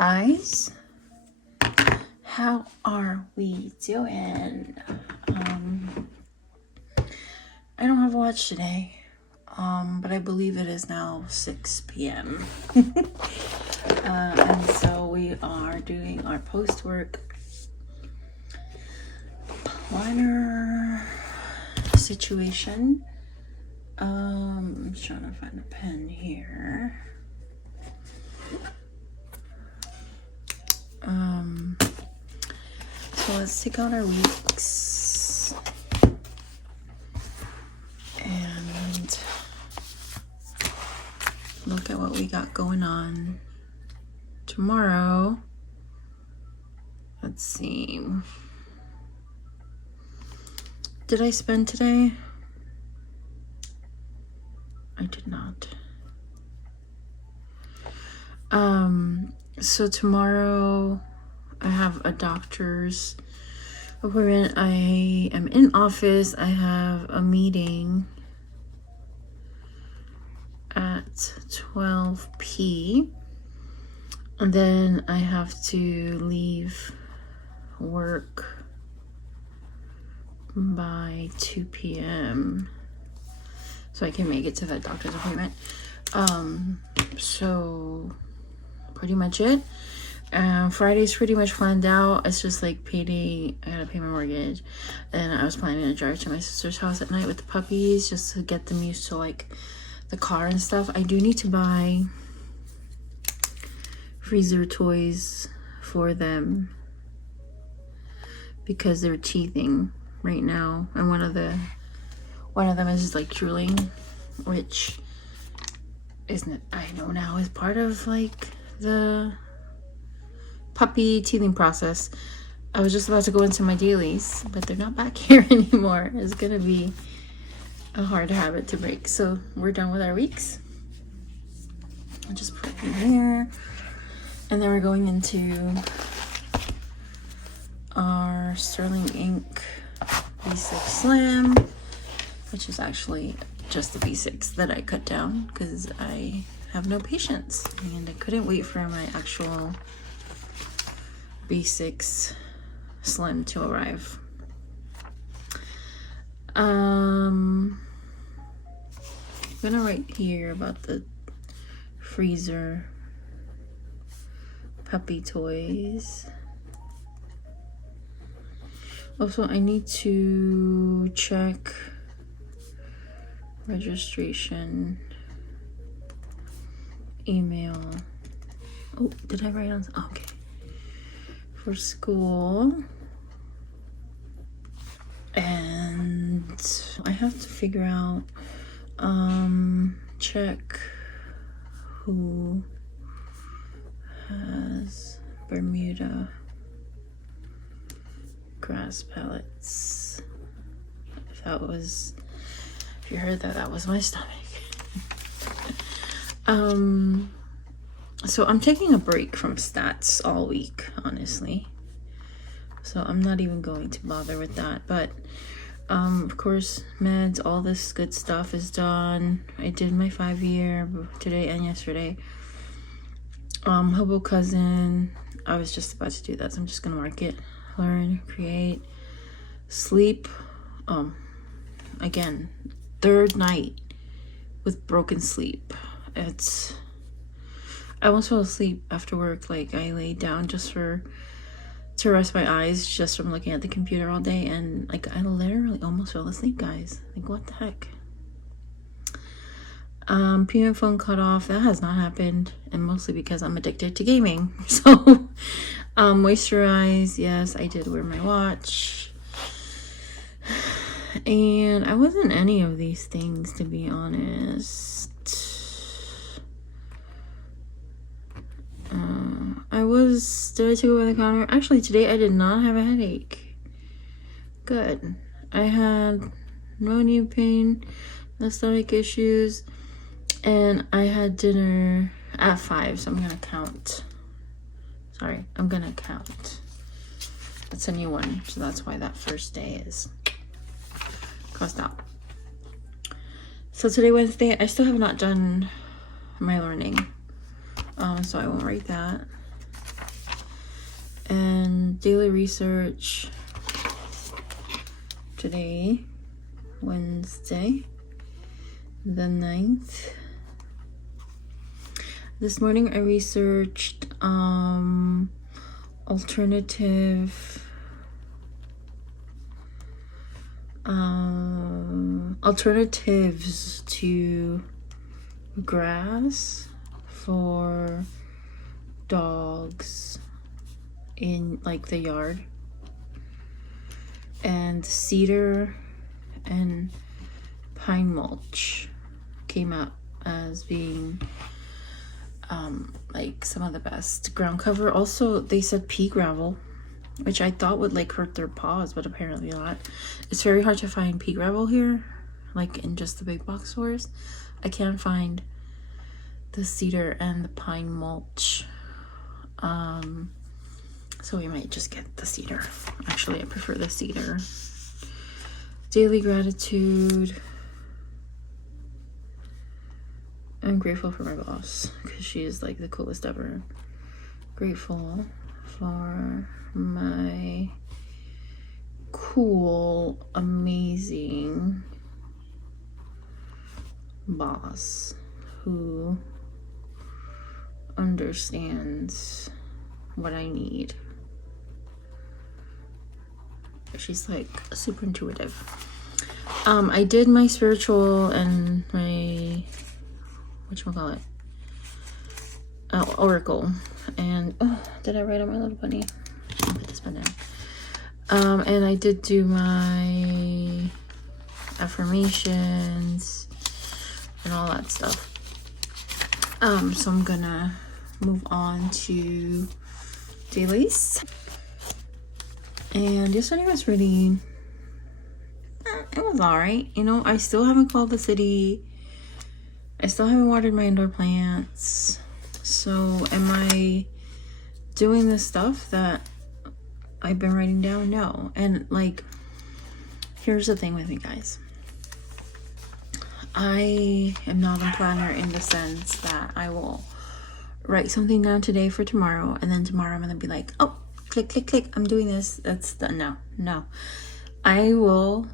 guys, how are we doing? I don't have a watch today, but I believe it is now 6 p.m. And so we are doing our post-work planner situation. I'm just trying to find a pen here. So let's take out our weeks and look at what we got going on tomorrow. Let's see. Did I spend today? I did not. So tomorrow I have a doctor's appointment. I am in office. I have a meeting at 12 p. And then I have to leave work by 2 p.m. so I can make it to that doctor's appointment. So pretty much it. Friday's pretty much planned out. It's just like payday. I gotta pay my mortgage, and I was planning to drive to my sister's house at night with the puppies just to get them used to like the car and stuff. I do need to buy freezer toys for them because they're teething right now, and one of them is just like drooling, which isn't, I know now, is part of like the puppy teething process. I was just about to go into my dailies, but they're not back here anymore. It's gonna be a hard habit to break. So we're done with our weeks. I'll just put it in here, and then we're going into our Sterling Ink B6 Slim, which is actually just the B6 that I cut down because I have no patience and I couldn't wait for my actual B6 Slim to arrive. I'm gonna write here about the freezer puppy toys. Also, I need to check registration email. Oh, did I write on? Okay. For school. And I have to figure out, check who has Bermuda grass pellets. If you heard that, that was my stomach. So I'm taking a break from stats all week, honestly. So I'm not even going to bother with that. But of course, meds, all this good stuff is done. I did my 5-year today and yesterday. Hobo Cousin, I was just about to do that, so I'm just gonna mark it. Learn, create, sleep. Again, 3rd night with broken sleep. I almost fell asleep after work. Like, I laid down just to rest my eyes just from looking at the computer all day, and like I literally almost fell asleep, guys. Like, what the heck? PM phone cut off. That has not happened, and mostly because I'm addicted to gaming. So moisturize, yes, I did wear my watch, and I wasn't any of these things, to be honest. Did I take over the counter? Actually, today I did not have a headache. Good. I had no knee pain, no stomach issues, and I had dinner at 5, so I'm gonna count. Sorry, I'm gonna count. That's a new one, so that's why that first day is crossed out. So today, Wednesday, I still have not done my learning, so I won't write that. And daily research today, Wednesday the 9th. This morning I researched alternatives to grass for dogs in like the yard, and cedar and pine mulch came up as being like some of the best ground cover. Also they said pea gravel, which I thought would like hurt their paws, but apparently not. It's very hard to find pea gravel here, like in just the big box stores. I can't find the cedar and the pine mulch, so we might just get the cedar. Actually, I prefer the cedar. Daily gratitude. I'm grateful for my boss because she is like the coolest ever. Grateful for my cool, amazing boss who understands what I need. She's like super intuitive. I did my spiritual and my whatchamacallit, oracle, and did I write on my little bunny? I'll put this one down. And I did do my affirmations and all that stuff. So I'm gonna move on to dailies. And yesterday was really, it was alright. You know, I still haven't called the city. I still haven't watered my indoor plants. So am I doing the stuff that I've been writing down? No. And like, here's the thing with me, guys. I am not a planner in the sense that I will write something down today for tomorrow, and then tomorrow I'm gonna be like, oh, click, click, click, I'm doing this. That's done. No. I will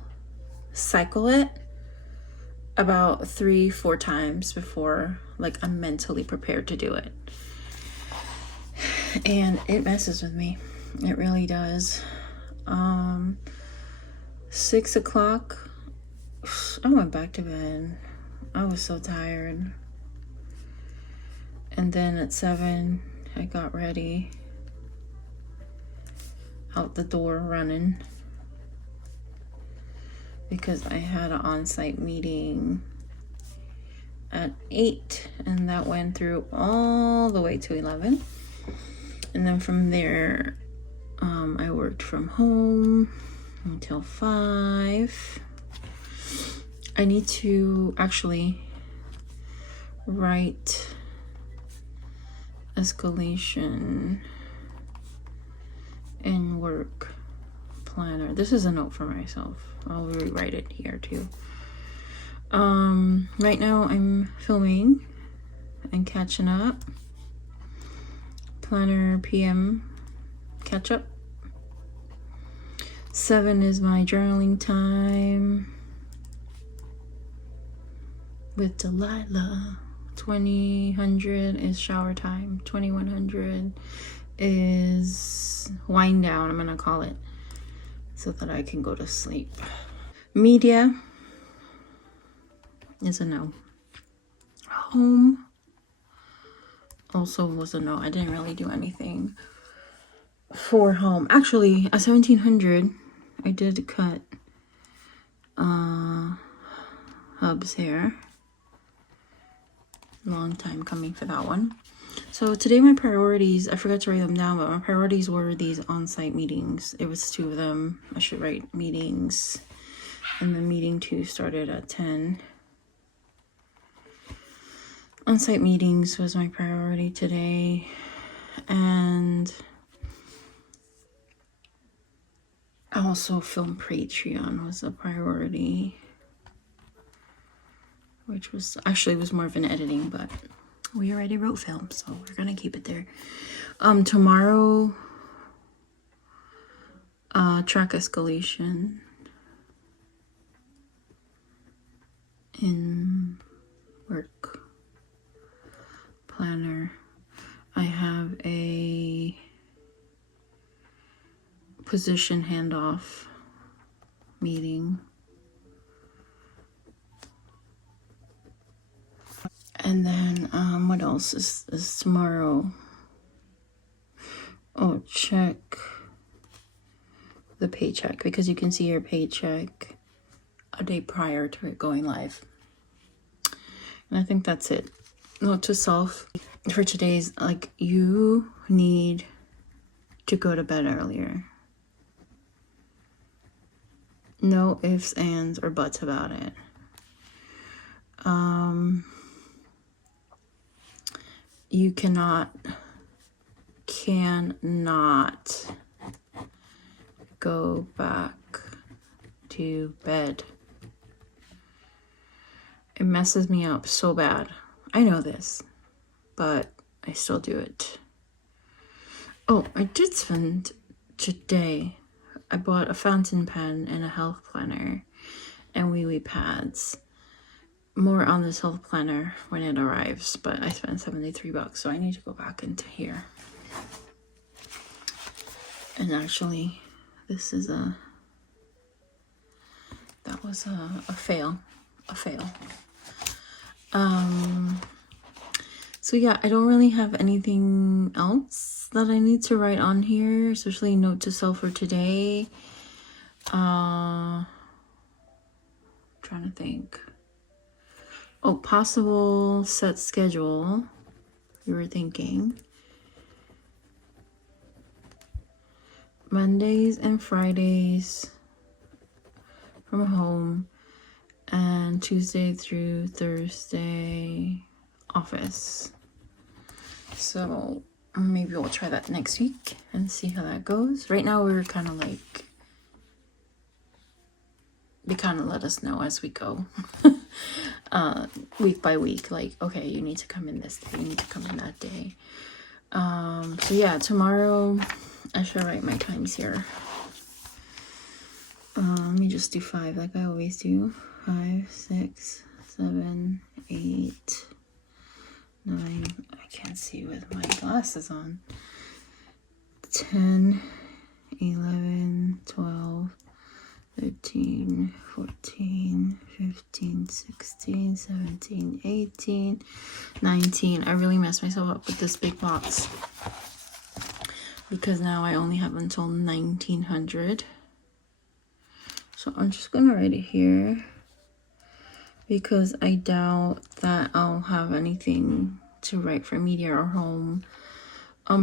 cycle it about 3-4 times before like I'm mentally prepared to do it. And it messes with me. It really does. 6 o'clock, I went back to bed. I was so tired. And then at 7, I got ready. Out the door running. Because I had an on-site meeting at 8. And that went through all the way to 11. And then from there, I worked from home until 5. I need to actually write escalation and work planner. This is a note for myself. I'll rewrite it here too. Right now I'm filming and catching up. Planner PM catch up. 7 is my journaling time with Delilah. 2000 is shower time. 2100 is wind down, I'm gonna call it, so that I can go to sleep. Media is a no. Home also was a no. I didn't really do anything for home. Actually, at 1700 I did cut Hub's hair. Long time coming for that one. So today my priorities, I forgot to write them down, but my priorities were these on-site meetings. It was 2 of them. I should write meetings. And the meeting 2 started at 10. On-site meetings was my priority today. And also film Patreon was a priority, which was actually was more of an editing, but we already wrote film, so we're gonna keep it there. Tomorrow track escalation in work planner. I have a position handoff meeting. And then what else is tomorrow? Oh, check the paycheck, because you can see your paycheck a day prior to it going live. And I think that's it. Note to self for today's, like, you need to go to bed earlier. No ifs, ands, or buts about it. You cannot go back to bed. It messes me up so bad. I know this, but I still do it. Oh, I did spend today. I bought a fountain pen and a health planner and wee pads. More on this health planner when it arrives, but I spent $73, so I need to go back into here. And actually, this is that was a fail. So yeah, I don't really have anything else that I need to write on here, especially note to self for today. Trying to think. Oh, possible set schedule. You were thinking. Mondays and Fridays from home, and Tuesday through Thursday office. So maybe we'll try that next week and see how that goes. Right now we're kind of like, they kind of let us know as we go. Week by week, like, okay, you need to come in this day, you need to come in that day. So yeah, tomorrow I should write my times here. Let me just do 5 like I always do. 5, 6, 7, 8, 9. I can't see with my glasses on. 10, 11, 12, 13, 14, 15, 16, 17, 18, 19. I really messed myself up with this big box because now I only have until 1900. So I'm just gonna write it here because I doubt that I'll have anything to write for media or home.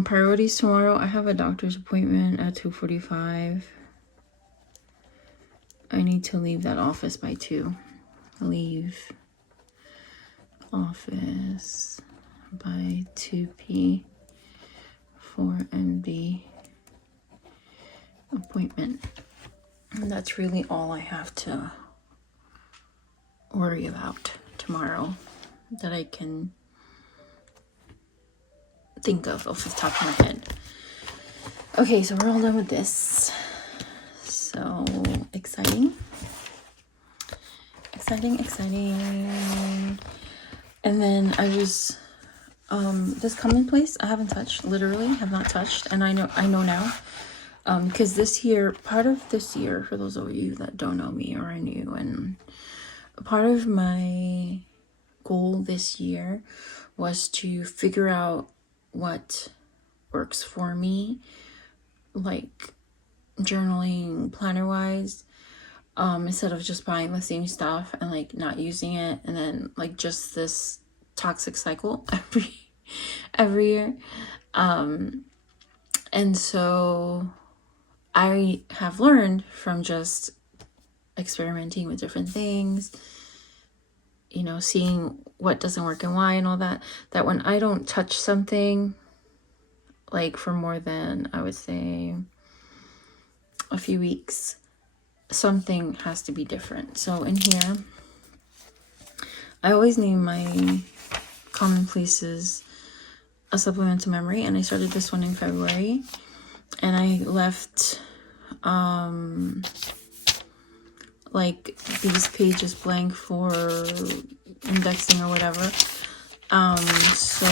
Priorities tomorrow. I have a doctor's appointment at 2:45. I need to leave that office by 2. Leave office by 2 p. for MD appointment. And that's really all I have to worry about tomorrow that I can think of off the top of my head. Okay, so we're all done with this. So exciting. And then I was this commonplace I haven't touched, literally have not touched, and I know now, because part of this year, for those of you that don't know me or are new, and part of my goal this year was to figure out what works for me, like journaling, planner wise, instead of just buying the same stuff and like not using it, and then like just this toxic cycle every year. And so I have learned from just experimenting with different things, seeing what doesn't work and why and all that when I don't touch something like for more than, I would say, a few weeks, something has to be different. So in here, I always name my commonplaces a supplement to memory, and I started this one in February, and I left like these pages blank for indexing or whatever. So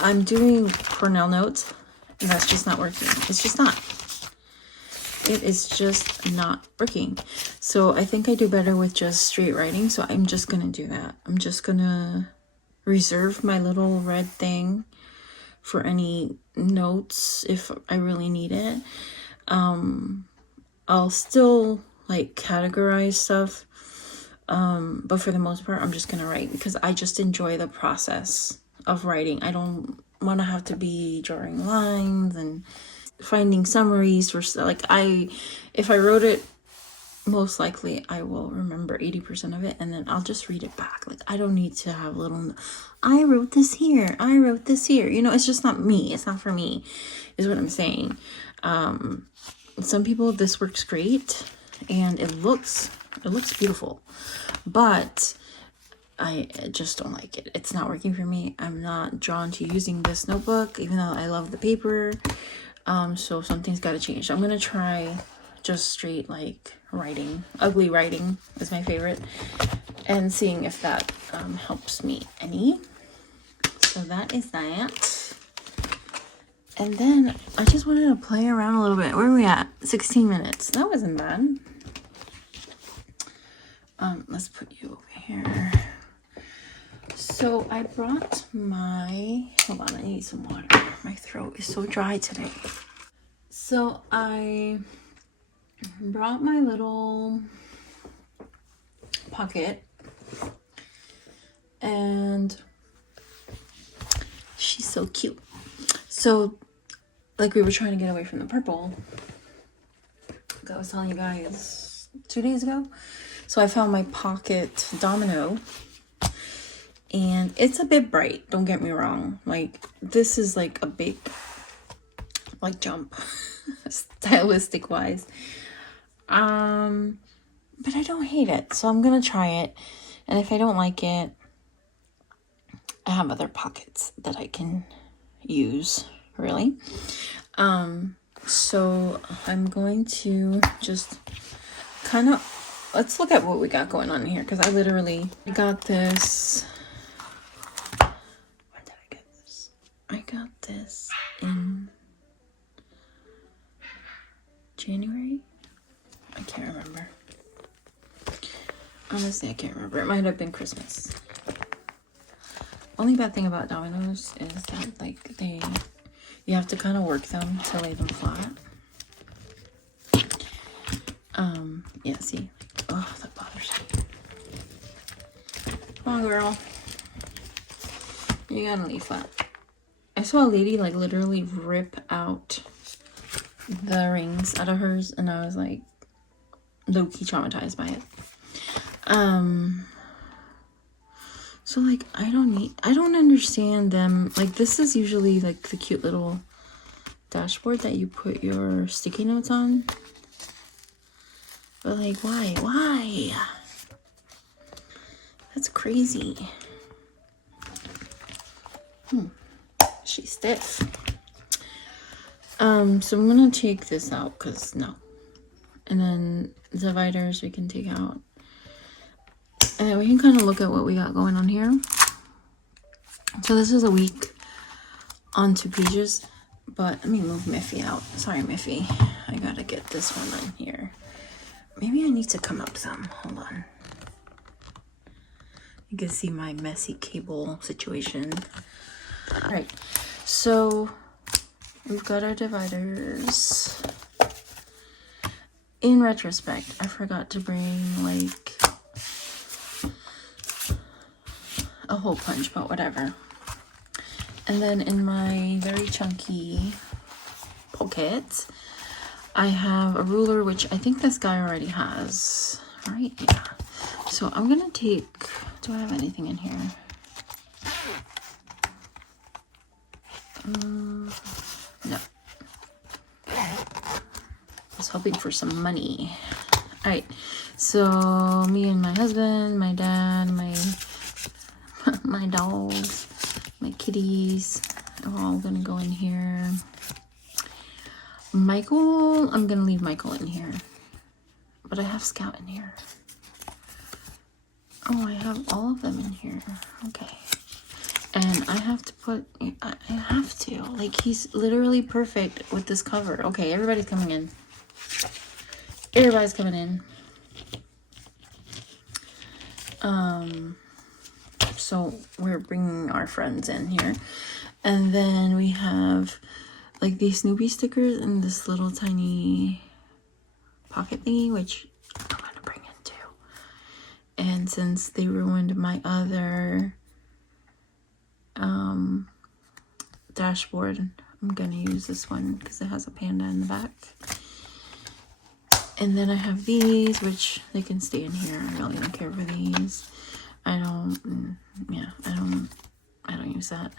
I'm doing Cornell notes, and that's just not working. It's just not. It is just not working. So I think I do better with just straight writing. So I'm just gonna do that. I'm just gonna reserve my little red thing for any notes if I really need it. I'll still like categorize stuff, but for the most part I'm just gonna write because I just enjoy the process of writing. I don't want to have to be drawing lines and finding summaries for like if I wrote it, most likely I will remember 80% of it, and then I'll just read it back. Like I don't need to have little I wrote this here, I wrote this here, you know. It's just not me. It's not for me is what I'm saying. Some people this works great and it looks beautiful, but I just don't like it. It's not working for me. I'm not drawn to using this notebook, even though I love the paper. So something's got to change. I'm gonna try just straight like writing. Ugly writing is my favorite, and seeing if that helps me any. So that is that. And then I just wanted to play around a little bit. Where are we at? 16 minutes. That wasn't bad. Let's put you over here. So I brought my, hold on, I need some water. My throat is so dry today. So I brought my little pocket, and she's so cute. So like we were trying to get away from the purple, like I was telling you guys 2 days ago. So I found my pocket domino, and it's a bit bright, don't get me wrong. Like this is like a big like jump stylistic wise, but I don't hate it, so I'm gonna try it. And if I don't like it, I have other pockets that I can use, really. So I'm going to just kind of, let's look at what we got going on here, because I literally got this. When did I get this? I got this in January. I can't remember. Honestly, I can't remember. It might have been Christmas. Only bad thing about dominoes is that like you have to kind of work them to lay them flat. Yeah, see, oh, that bothers me. Come on, girl, you gotta lay flat. I saw a lady like literally rip out the rings out of hers, and I was like low-key traumatized by it. So like I don't understand them. Like this is usually like the cute little dashboard that you put your sticky notes on, but like why that's crazy. She's stiff. So I'm gonna take this out because no, and then dividers we can take out. And then we can kind of look at what we got going on here. So this is a week on 2 pages, but let me move Miffy out. Sorry, Miffy. I gotta get this one on here. Maybe I need to come up some. Hold on. You can see my messy cable situation. All right, so we've got our dividers. In retrospect, I forgot to bring like a hole punch, but whatever. And then in my very chunky pocket, I have a ruler, which I think this guy already has, right? Yeah. So I'm gonna take, do I have anything in here? No. I was hoping for some money. All right, so me and my husband, my dad, my dogs, my kitties are all gonna go in here. Michael, I'm gonna leave Michael in here. But I have Scout in here. Oh, I have all of them in here. Okay. And I have to put, I have to. Like, he's literally perfect with this cover. Okay, everybody's coming in. Everybody's coming in. So we're bringing our friends in here. And then we have, like, these Snoopy stickers in this little tiny pocket thingy, which I'm gonna bring in too. And since they ruined my other dashboard, I'm gonna use this one because it has a panda in the back. And then I have these, which they can stay in here. I really don't care for these. I don't use that.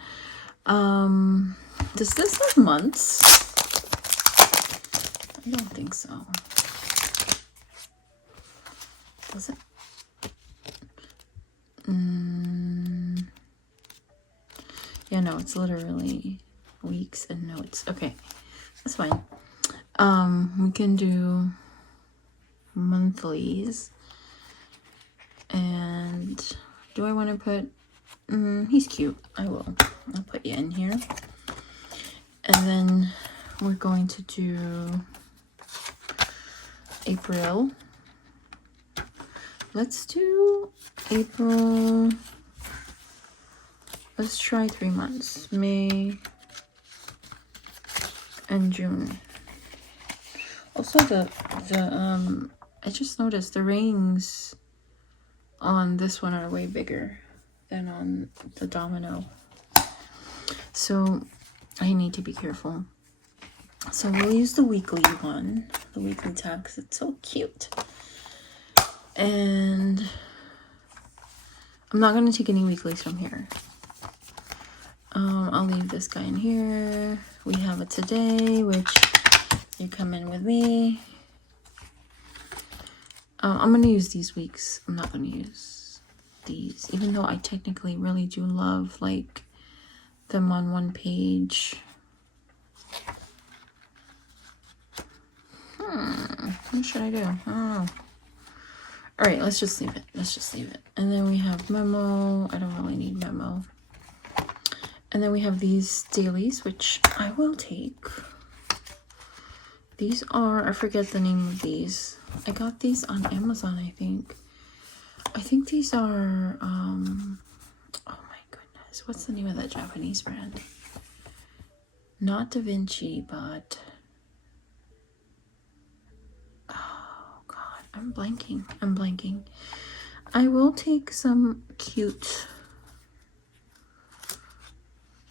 Does this have months? I don't think so. Does it? Yeah, no, it's literally weeks and notes. Okay, that's fine. We can do monthlies. And do I want to put, he's cute. I'll put you in here. And then we're going to do April. Let's do April. Let's try 3 months. May and June. Also I just noticed the rings on this one are way bigger than on the domino. So I need to be careful. So we'll use the weekly one, the weekly tab, because it's so cute. And I'm not going to take any weeklies from here. I'll leave this guy in here. We have a today, which you come in with me. I'm going to use these weeks. I'm not going to use these, even though I technically really do love, like, them on one page. What should I do? I don't know. All right, let's just leave it. And then we have memo. I don't really need memo. And then we have these dailies, which I will take. These are, I forget the name of these. I got these on Amazon, I think. I think these are, oh my goodness. What's the name of that Japanese brand? Not Da Vinci, but, oh God, I'm blanking. I will take some cute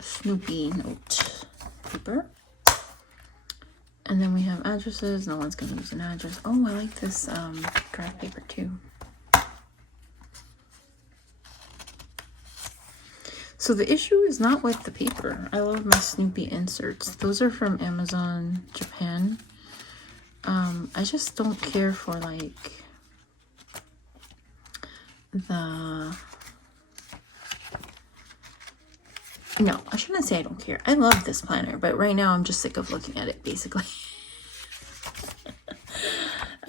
Snoopy note paper. And then we have addresses. No one's gonna use an address. Oh, I like this graph paper too. So the issue is not with the paper. I love my Snoopy inserts. Those are from Amazon Japan. I just don't care for, like, no, I shouldn't say I don't care. I love this planner, but right now I'm just sick of looking at it, basically.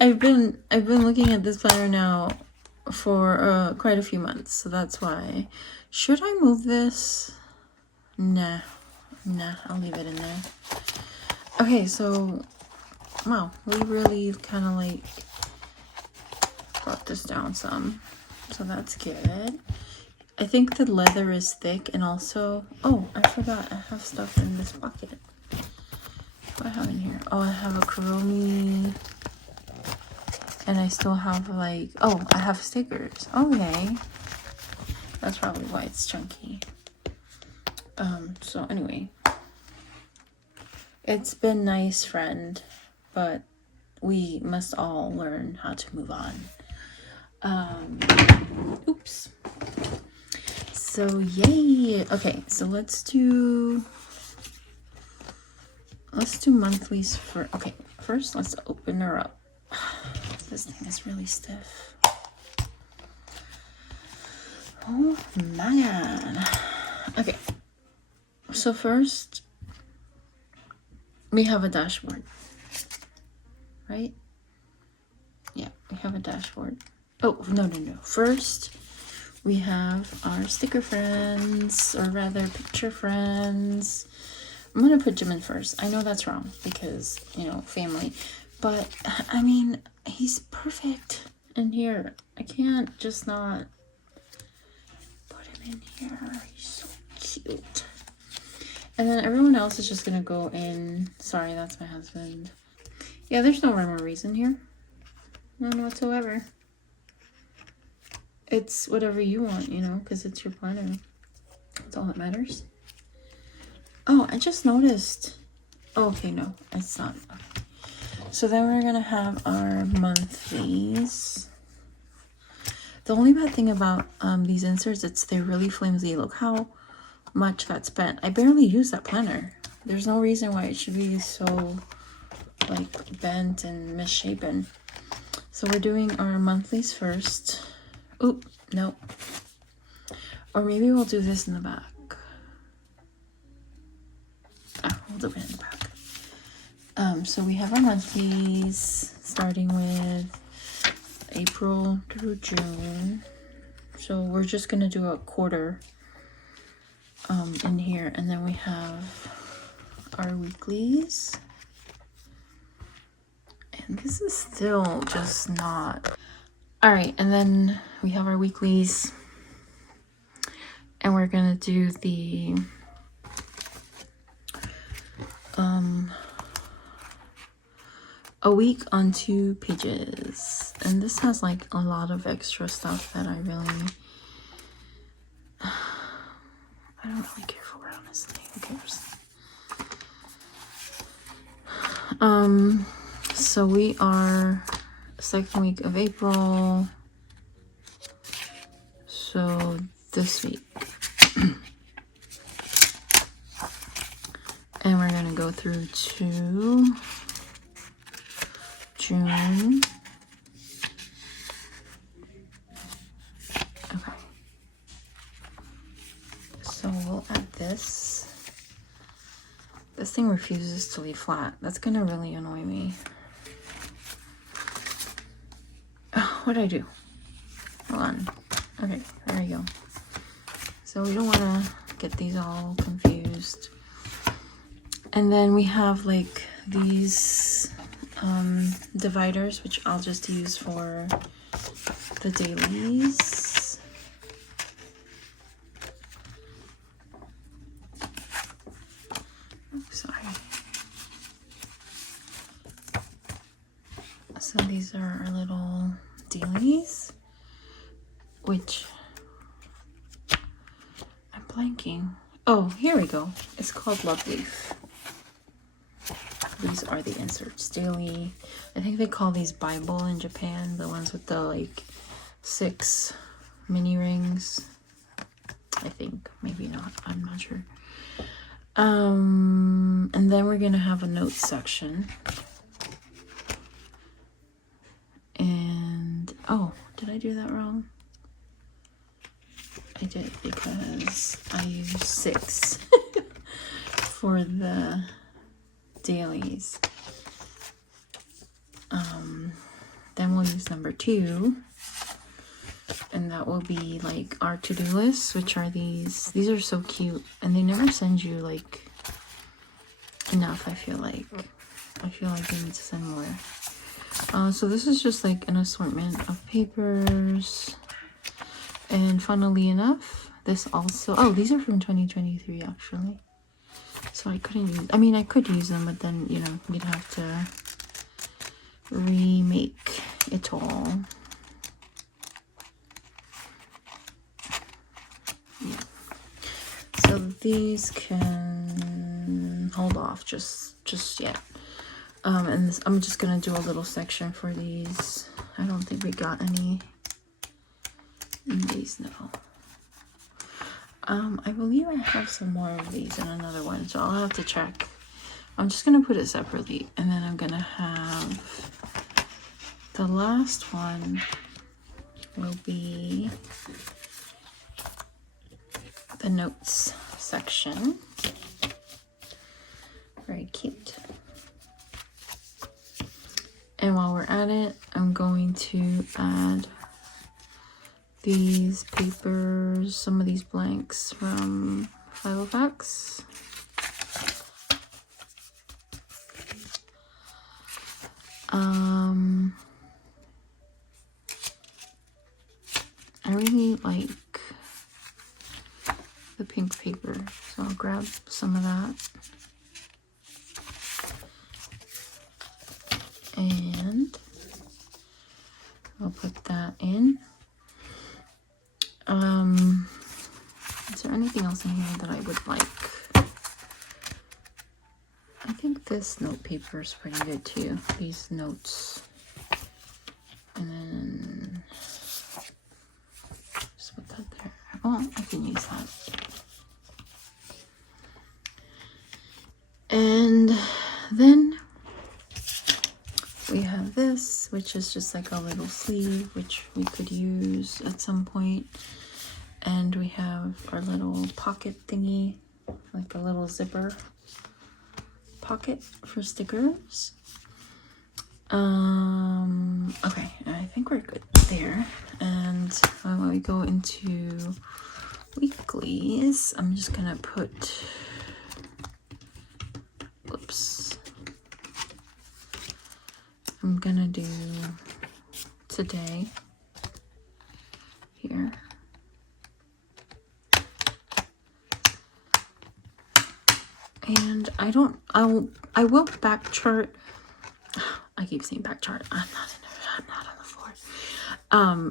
I've been looking at this planner now for quite a few months, so that's why. Should I move this? Nah, I'll leave it in there. Okay, so wow, we really kind of like brought this down some, so that's good. I think the leather is thick, and also, oh, I forgot, I have stuff in this pocket. What do I have in here? Oh, I have a Kuromi, and I still have, like, oh, I have stickers. Okay, that's probably why it's chunky. So anyway, it's been nice, friend, but we must all learn how to move on. Oops. So yay. Okay, so let's do monthlies for, okay, first let's open her up. This thing is really stiff. Oh my God. Okay, so first we have a dashboard, right? Yeah, we have a dashboard. Oh, no. First, we have our sticker friends, or rather picture friends. I'm gonna put Jimin first. I know that's wrong because, you know, family. But, I mean, he's perfect in here. I can't just not put him in here. He's so cute. And then everyone else is just gonna go in. Sorry, that's my husband. Yeah, there's no rhyme or reason here. None whatsoever. It's whatever you want, you know, because it's your planner. That's all that matters. Oh, I just noticed. Oh, okay, no, it's not. Okay. So then we're gonna have our monthlies. The only bad thing about these inserts, they're really flimsy. Look how much got spent. I barely use that planner. There's no reason why it should be so like bent and misshapen. So we're doing our monthlies first. Oop, no. Or maybe we'll do this in the back. We'll do it in the back. So we have our monthlies starting with April through June. So we're just gonna do a quarter in here, and then we have our weeklies. And this is still just not. All right, and then we have our weeklies, and we're gonna do the a week on 2 pages, and this has like a lot of extra stuff that I don't really care for, honestly. Who cares? So we are second week of April, so this week. And we're gonna go through to June. Okay. So we'll add this. This thing refuses to leave flat. That's gonna really annoy me. Oh, what'd I do? Hold on. Okay, there we go. So we don't wanna get these all confused. And then we have like these dividers, which I'll just use for the dailies. Oh, sorry. So these are our little dailies, which I'm blanking. Oh, here we go. It's called Love Leaf. These are the inserts. Daily. I think they call these Bible in Japan. The ones with the like 6 mini rings. I think. Maybe not. I'm not sure. And then we're gonna have a notes section. And oh, did I do that wrong? I did, because I used 6 for the dailies. Then we'll use number 2, and that will be like our to-do lists, which are these are so cute, and they never send you like enough. I feel like they need to send more. So this is just like an assortment of papers, and funnily enough, this also, oh, these are from 2023 actually. So I couldn't use, I mean, I could use them, but then, you know, you'd have to remake it all. Yeah. So these can hold off just yet. And this, I'm just gonna do a little section for these. I don't think we got any in these now. I believe I have some more of these in another one, so I'll have to check. I'm just gonna put it separately, and then I'm gonna have the last one will be the notes section. Very cute. we're at it, I'm going to add these papers, some of these blanks from Filofax. I really like the pink paper, so I'll grab some of that. And I'll put that in. Is there anything else in here that I would like? I think this note paper is pretty good too. These notes. And then just put that there. Oh, I can use that. And then we have this, which is just like a little sleeve, which we could use at some point. And we have our little pocket thingy, like a little zipper pocket for stickers. Okay, I think we're good there. And when we go into weeklies, I'm just gonna put, whoops. I'm gonna do today here. And I will back chart. I keep saying back chart. I'm not on the floor.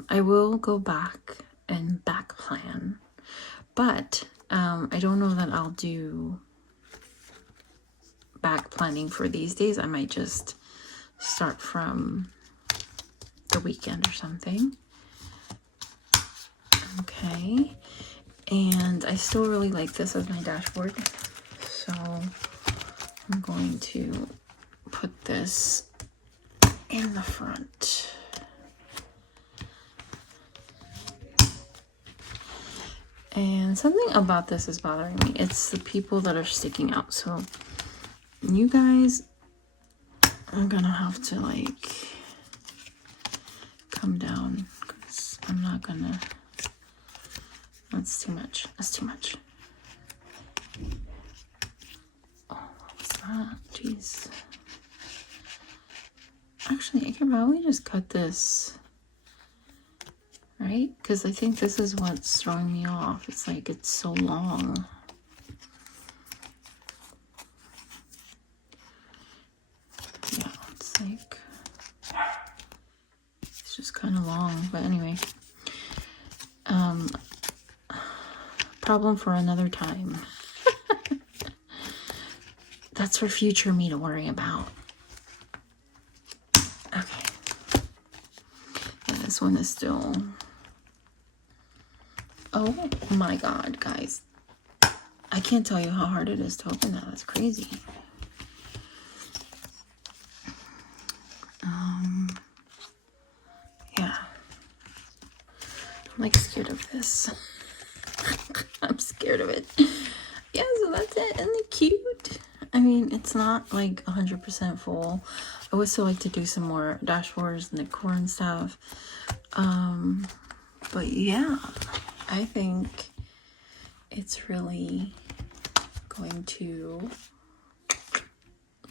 I will go back and back plan, but I don't know that I'll do back planning for these days. I might just start from the weekend or something. Okay, and I still really like this as my dashboard, so I'm going to put this in the front. And something about this is bothering me. It's the people that are sticking out. So you guys are gonna have to like come down, because I'm not gonna, that's too much. That's too much. Oh, what was that? Jeez. Actually, I can probably just cut this, right? Because I think this is what's throwing me off. It's like it's so long. Yeah, it's like, it's just kind of long. But anyway, problem for another time. That's for future me to worry about. Okay. Yeah, this one is still... Oh my god, guys. I can't tell you how hard it is to open that. That's crazy. Yeah. I'm like scared of this. I'm scared of it. Yeah, so that's it. Isn't it cute? I mean, it's not like 100% full. I would still like to do some more dashboards and decor and stuff. But yeah, I think it's really going to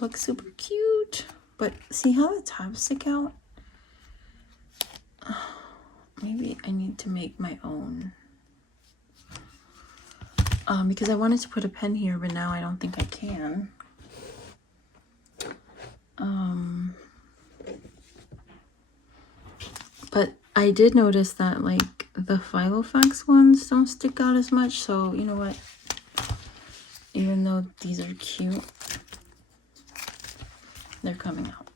look super cute. But see how the tabs stick out? Maybe I need to make my own. Because I wanted to put a pen here, but now I don't think I can. But I did notice that like the Filofax ones don't stick out as much, so you know what? Even though these are cute, they're coming out.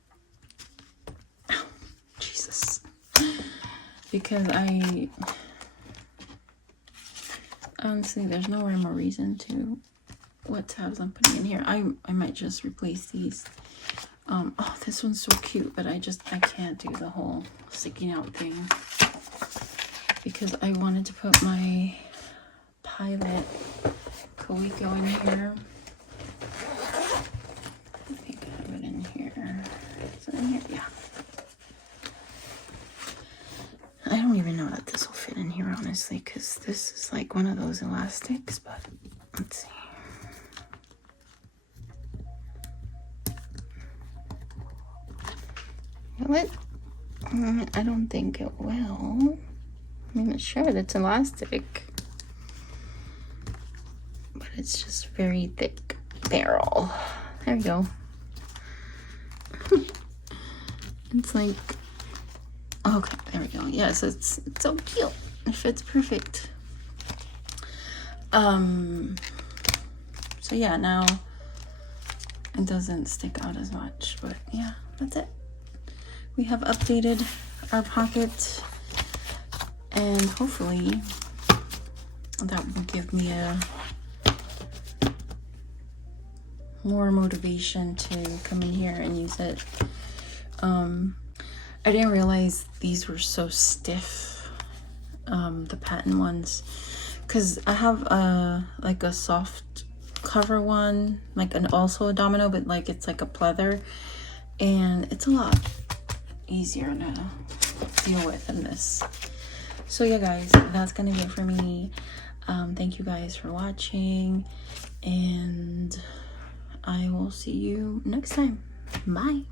Ow, Jesus. Because honestly, there's no rhyme or reason to what tabs I'm putting in here. I might just replace these. Oh, this one's so cute, but I can't do the whole sticking out thing because I wanted to put my Pilot Coleco in here. I think I have it in here. Is it in here? Yeah. because this is like one of those elastics, but let's see. Will it? I don't think it will. I mean, sure, it's elastic, but it's just very thick barrel. There we go. It's like, okay, there we go. Yes, it's so cute. It fits perfect. So yeah, now it doesn't stick out as much, but yeah, that's it. We have updated our pocket, and hopefully that will give me a more motivation to come in here and use it. I didn't realize these were so stiff, the patent ones, because I have like a soft cover one, like also a domino, but like it's like a pleather, and it's a lot easier to deal with than this. So yeah guys, that's gonna be it for me. Thank you guys for watching, and I will see you next time. Bye.